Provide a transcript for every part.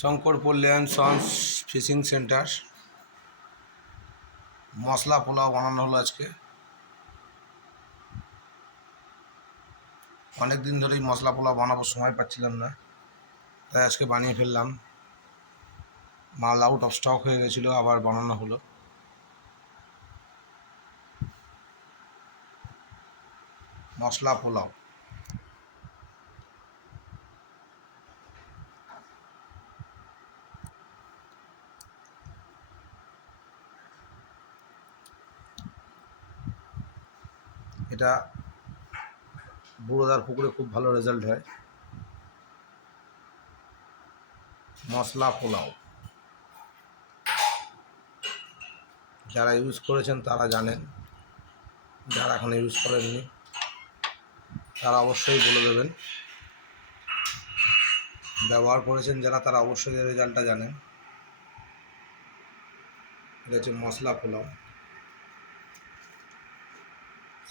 শঙ্কর পল্লী sons fishing centre মশলা পোলাও বানানো হলো আজকে। অনেক দিন ধরেই মশলা পোলাও বানাবো, সময় পাচ্ছিলাম না, তাই আজকে বানিয়ে ফেললাম। মাল আউট অফ স্টক হয়ে গেছিলো, আবার বানানো হলো। মশলা পোলাও এটা বুড়োদার পুকুরে খুব ভালো রেজাল্ট হয়। মশলা পোলাও যারা ইউজ করেছেন তারা জানেন, যারা এখন ইউজ করেননি তারা অবশ্যই বলে দেবেন। ব্যবহার করেছেন যারা, তারা অবশ্যই রেজাল্টটা জানেন। এটা হচ্ছে মশলা পোলাও,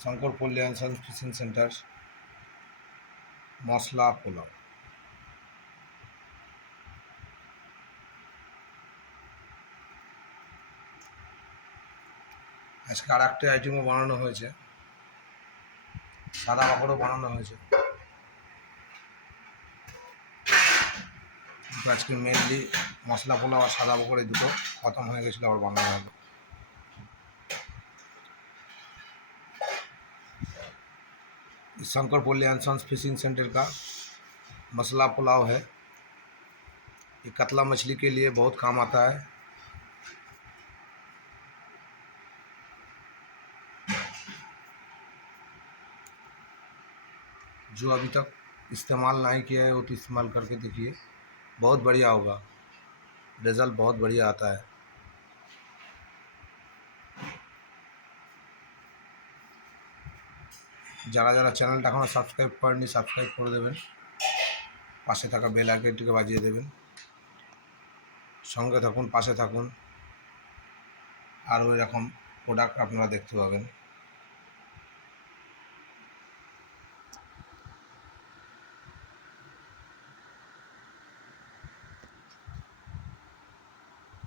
শঙ্কর পল্লী সন্স ফিশিং সেন্টার মশলা পোলাও। আজকে আর একটা আইটেমও বানানো হয়েছে, সাদা পাঁপড়ও বানানো হয়েছে। আজকে মেনলি মশলা পোলাও আর সাদা পাঁপড়ে দুটো খতম হয়ে গেছিলো, আবার বানানো হলো। शंकर पल्ली सन्स फिशिंग सेंटर का मसाला पुलाव है। ये कतला मछली के लिए बहुत काम आता है। जो अभी तक इस्तेमाल नहीं किया है वो तो इस्तेमाल करके देखिए, बहुत बढ़िया होगा, रिज़ल्ट बहुत बढ़िया आता है। যারা যারা চ্যানেলটা এখনও সাবস্ক্রাইব করেননি সাবস্ক্রাইব করে দেবেন, পাশে থাকা বেল আইকনটিকে বাজিয়ে দেবেন। সঙ্গে থাকুন, পাশে থাকুন, আর ওই রকম প্রোডাক্ট আপনারা দেখতে পাবেন।